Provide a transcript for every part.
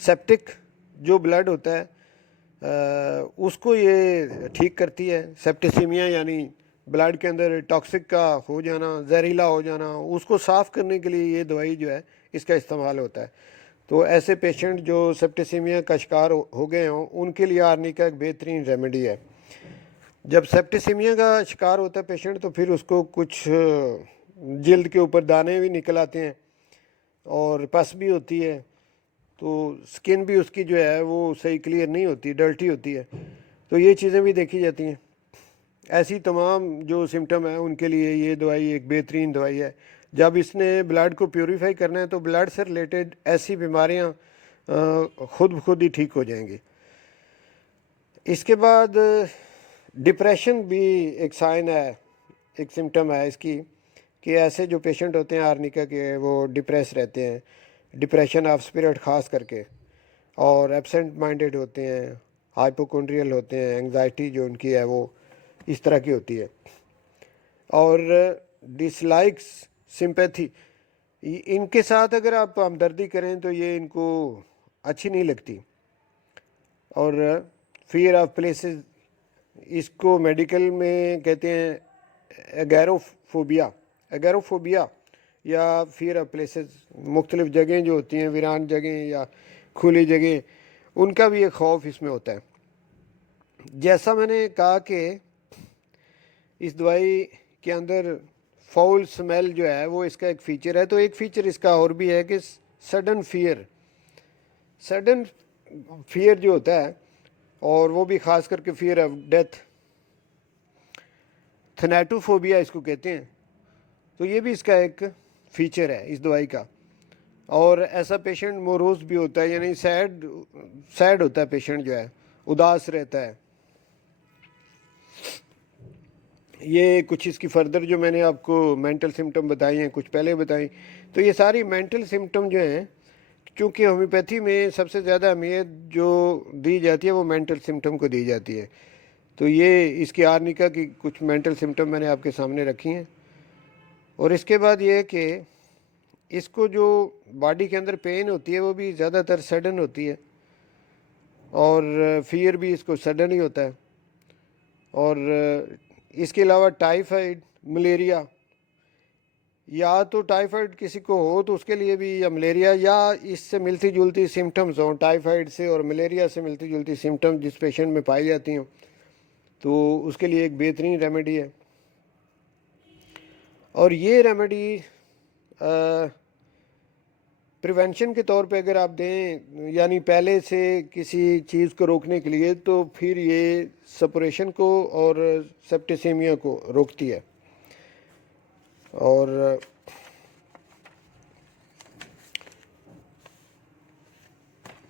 Septic جو blood ہوتا ہے اس کو یہ ٹھیک کرتی ہے. سیپٹیسیمیا یعنی بلڈ کے اندر ٹاکسک کا ہو جانا, زہریلا ہو جانا, اس کو صاف کرنے کے لیے یہ دوائی جو ہے اس کا استعمال ہوتا ہے. تو ایسے پیشنٹ جو سیپٹیسیمیا کا شکار ہو گئے ہوں ان کے لیے آرنیکا ایک بہترین ریمیڈی ہے. جب سیپٹیسیمیا کا شکار ہوتا ہے پیشنٹ تو پھر اس کو کچھ جلد کے اوپر دانے بھی نکل آتے ہیں اور پس بھی ہوتی ہے, تو سکن بھی اس کی جو ہے وہ صحیح کلیئر نہیں ہوتی, ڈرٹی ہوتی ہے. تو یہ چیزیں بھی دیکھی جاتی ہیں. ایسی تمام جو سمٹم ہیں ان کے لیے یہ دوائی ایک بہترین دوائی ہے. جب اس نے بلڈ کو پیوریفائی کرنا ہے تو بلڈ سے ریلیٹڈ ایسی بیماریاں خود بخود ہی ٹھیک ہو جائیں گی. اس کے بعد ڈپریشن بھی ایک سائن ہے, ایک سمٹم ہے اس کی, کہ ایسے جو پیشنٹ ہوتے ہیں آرنیکا کے وہ ڈپریس رہتے ہیں, ڈپریشن آف اسپرٹ خاص کر کے, اور ایبسنٹ مائنڈیڈ ہوتے ہیں, ہائپوکونڈریل ہوتے ہیں, انگزائٹی جو ان کی ہے وہ اس طرح کی ہوتی ہے, اور ڈس لائکس سمپیتھی ان کے ساتھ اگر آپ ہمدردی کریں تو یہ ان کو اچھی نہیں لگتی. اور فیئر آف پلیسز, اس کو میڈیکل میں کہتے ہیں ایگیروفوبیا یا فیئر آف پلیسز. مختلف جگہیں جو ہوتی ہیں, ویران جگہیں یا کھلی جگہیں, ان کا بھی ایک خوف اس میں ہوتا ہے. جیسا میں نے کہا کہ اس دوائی کے اندر فاؤل سمیل جو ہے وہ اس کا ایک فیچر ہے, تو ایک فیچر اس کا اور بھی ہے کہ سڈن فیئر جو ہوتا ہے, اور وہ بھی خاص کر کے فیئر آف ڈیتھ, تھنیٹوفوبیا اس کو کہتے ہیں, تو یہ بھی اس کا ایک فیچر ہے اس دوائی کا. اور ایسا پیشنٹ موروز بھی ہوتا ہے, یعنی سیڈ ہوتا ہے پیشنٹ, جو ہے اداس رہتا ہے. یہ کچھ اس کی فردر جو میں نے آپ کو مینٹل سمٹم بتائی ہیں, کچھ پہلے بتائیں, تو یہ ساری مینٹل سمٹم جو ہیں, کیونکہ ہومیوپیتھی میں سب سے زیادہ اہمیت جو دی جاتی ہے وہ مینٹل سمٹم کو دی جاتی ہے. تو یہ اس کی آرنیکا کی کچھ مینٹل سمٹم میں نے آپ کے سامنے رکھی ہیں. اور اس کے بعد یہ ہے کہ اس کو جو باڈی کے اندر پین ہوتی ہے وہ بھی زیادہ تر سڈن ہوتی ہے, اور فیئر بھی اس کو سڈن ہی ہوتا ہے. اور اس کے علاوہ ٹائیفائڈ, ملیریا, یا تو ٹائیفائڈ کسی کو ہو تو اس کے لیے بھی, یا ملیریا, یا اس سے ملتی جلتی سمٹمز ہوں, ٹائیفائڈ سے اور ملیریا سے ملتی جلتی سمٹم جس پیشنٹ میں پائی جاتی ہوں, تو اس کے لیے ایک بہترین ریمیڈی ہے. اور یہ ریمیڈی پریونشن کے طور پہ اگر آپ دیں, یعنی پہلے سے کسی چیز کو روکنے کے لیے, تو پھر یہ سپریشن کو اور سیپٹیسیمیا کو روکتی ہے. اور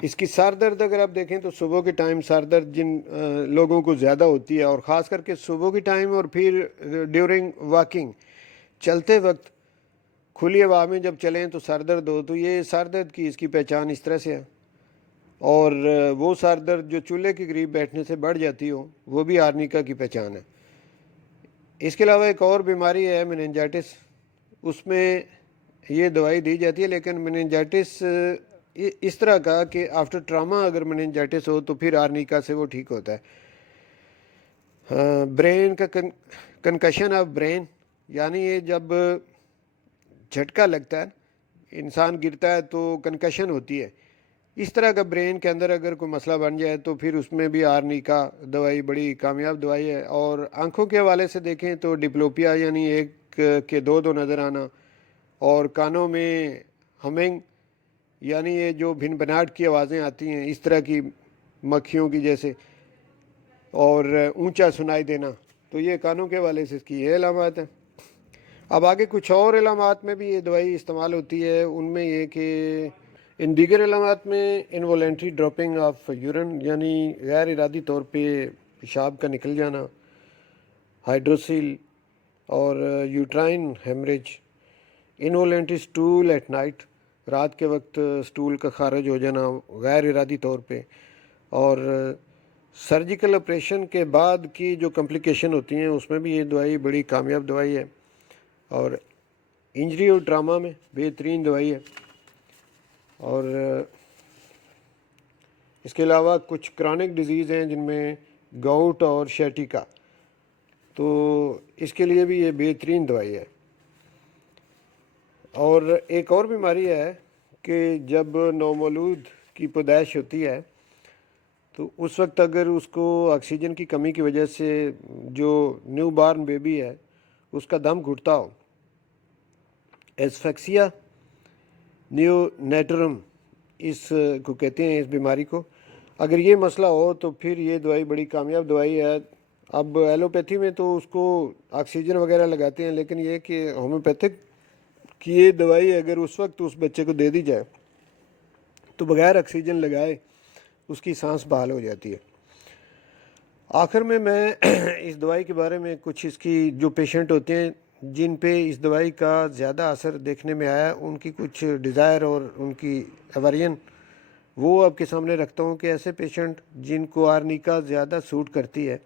اس کی سر درد اگر آپ دیکھیں تو صبح کے ٹائم سر درد جن لوگوں کو زیادہ ہوتی ہے, اور خاص کر کے صبح کے ٹائم, اور پھر ڈیورنگ واکنگ, چلتے وقت کھلی ہوا میں جب چلیں تو سر درد ہو, تو یہ سر درد کی اس کی پہچان اس طرح سے ہے. اور وہ سر درد جو چولہے کے قریب بیٹھنے سے بڑھ جاتی ہو, وہ بھی آرنیکا کی پہچان ہے. اس کے علاوہ ایک اور بیماری ہے میننجائٹس, اس میں یہ دوائی دی جاتی ہے, لیکن میننجائٹس اس طرح کا کہ آفٹر ٹراما اگر میننجائٹس ہو تو پھر آرنیکا سے وہ ٹھیک ہوتا ہے. برین کا کنکشن آف برین, یعنی یہ جب جھٹکا لگتا ہے, انسان گرتا ہے تو کنکشن ہوتی ہے, اس طرح کا برین کے اندر اگر کوئی مسئلہ بن جائے تو پھر اس میں بھی آرنیکا دوائی بڑی کامیاب دوائی ہے. اور آنکھوں کے حوالے سے دیکھیں تو ڈپلوپیا یعنی ایک کے دو نظر آنا, اور کانوں میں ہمنگ یعنی یہ جو بھن بھناٹ کی آوازیں آتی ہیں اس طرح کی مکھیوں کی جیسے, اور اونچا سنائی دینا, تو یہ کانوں کے حوالے سے اس کی یہ علامات ہیں. اب آگے کچھ اور علامات میں بھی یہ دوائی استعمال ہوتی ہے, ان میں یہ کہ ان دیگر علامات میں انوالنٹری ڈراپنگ آف یورن, یعنی غیر ارادی طور پہ پیشاب کا نکل جانا, ہائیڈروسیل اور uterine haemorrhage, involuntary stool at night, رات کے وقت سٹول کا خارج ہو جانا غیر ارادی طور پہ, اور سرجیکل آپریشن کے بعد کی جو کمپلیکیشن ہوتی ہیں اس میں بھی یہ دوائی بڑی کامیاب دوائی ہے, اور انجری اور ٹراما میں بہترین دوائی ہے. اور اس کے علاوہ کچھ کرونک ڈیزیز ہیں جن میں گاؤٹ اور شیٹیکا، تو اس کے لیے بھی یہ بہترین دوائی ہے۔ اور ایک اور بیماری ہے کہ جب نومولود کی پیدائش ہوتی ہے تو اس وقت اگر اس کو آکسیجن کی کمی کی وجہ سے جو نیو بارن بیبی ہے اس کا دم گھٹتا ہو، ایسفیکسیا نیونیٹرم اس کو کہتے ہیں، اس بیماری کو، اگر یہ مسئلہ ہو تو پھر یہ دوائی بڑی کامیاب دوائی ہے۔ اب ایلوپیتھی میں تو اس کو آکسیجن وغیرہ لگاتے ہیں، لیکن یہ کہ ہومیوپیتھک کی یہ دوائی اگر اس وقت اس بچے کو دے دی جائے تو بغیر آکسیجن لگائے اس کی سانس بحال ہو جاتی ہے۔ آخر میں اس دوائی کے بارے میں کچھ اس کی جو پیشنٹ ہوتے ہیں جن پہ اس دوائی کا زیادہ اثر دیکھنے میں آیا، ان کی کچھ ڈیزائر اور ان کی ایوارین وہ آپ کے سامنے رکھتا ہوں کہ ایسے پیشنٹ جن کو آرنیکا زیادہ سوٹ کرتی ہے،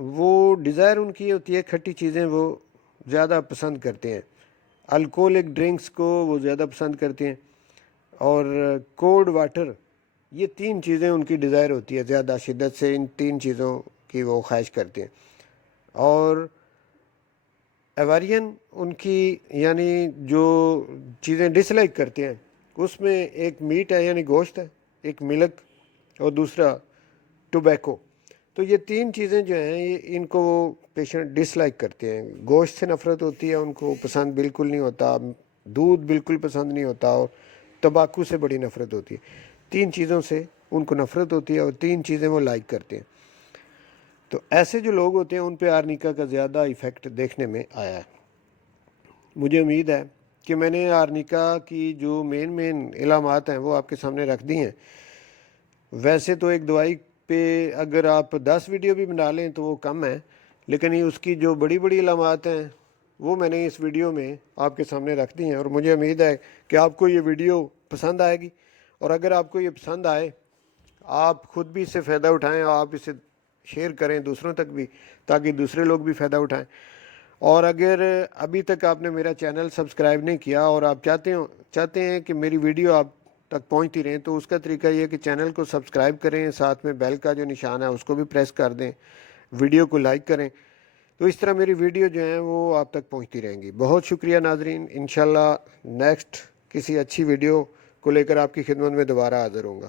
وہ ڈیزائر ان کی ہوتی ہے کھٹی چیزیں وہ زیادہ پسند کرتے ہیں، الکوہلک ڈرنکس کو وہ زیادہ پسند کرتے ہیں، اور کولڈ واٹر، یہ تین چیزیں ان کی ڈیزائر ہوتی ہے زیادہ شدت سے، ان تین چیزوں کی وہ خواہش کرتے ہیں۔ اور ایوارین ان کی یعنی جو چیزیں ڈس لائک کرتے ہیں اس میں ایک میٹ ہے یعنی گوشت ہے، ایک ملک، اور دوسرا ٹوبیکو۔ تو یہ تین چیزیں جو ہیں یہ ان کو پیشنٹ ڈس لائک کرتے ہیں، گوشت سے نفرت ہوتی ہے، ان کو پسند بالکل نہیں ہوتا، دودھ بالکل پسند نہیں ہوتا، اور تمباکو سے بڑی نفرت ہوتی ہے۔ تین چیزوں سے ان کو نفرت ہوتی ہے اور تین چیزیں وہ لائک کرتے ہیں۔ تو ایسے جو لوگ ہوتے ہیں ان پہ آرنیکا کا زیادہ ایفیکٹ دیکھنے میں آیا ہے۔ مجھے امید ہے کہ میں نے آرنیکا کی جو مین علامات ہیں وہ آپ کے سامنے رکھ دی ہیں۔ ویسے تو ایک دوائی پہ اگر آپ 10 ویڈیو بھی بنا لیں تو وہ کم ہے، لیکن یہ اس کی جو بڑی علامات ہیں وہ میں نے اس ویڈیو میں آپ کے سامنے رکھ دی ہیں، اور مجھے امید ہے کہ آپ کو یہ ویڈیو پسند آئے گی، اور اگر آپ کو یہ پسند آئے آپ خود بھی اس سے فائدہ اٹھائیں، اور آپ اسے شیئر کریں دوسروں تک بھی تاکہ دوسرے لوگ بھی فائدہ اٹھائیں۔ اور اگر ابھی تک آپ نے میرا چینل سبسکرائب نہیں کیا اور آپ چاہتے ہیں کہ میری ویڈیو آپ تک پہنچتی رہیں، تو اس کا طریقہ یہ ہے کہ چینل کو سبسکرائب کریں، ساتھ میں بیل کا جو نشان ہے اس کو بھی پریس کر دیں، ویڈیو کو لائک کریں، تو اس طرح میری ویڈیو جو ہیں وہ آپ تک پہنچتی رہیں گی۔ بہت شکریہ ناظرین، انشاءاللہ نیکسٹ کسی اچھی ویڈیو کو لے کر آپ کی خدمت میں دوبارہ حاضر ہوں گا۔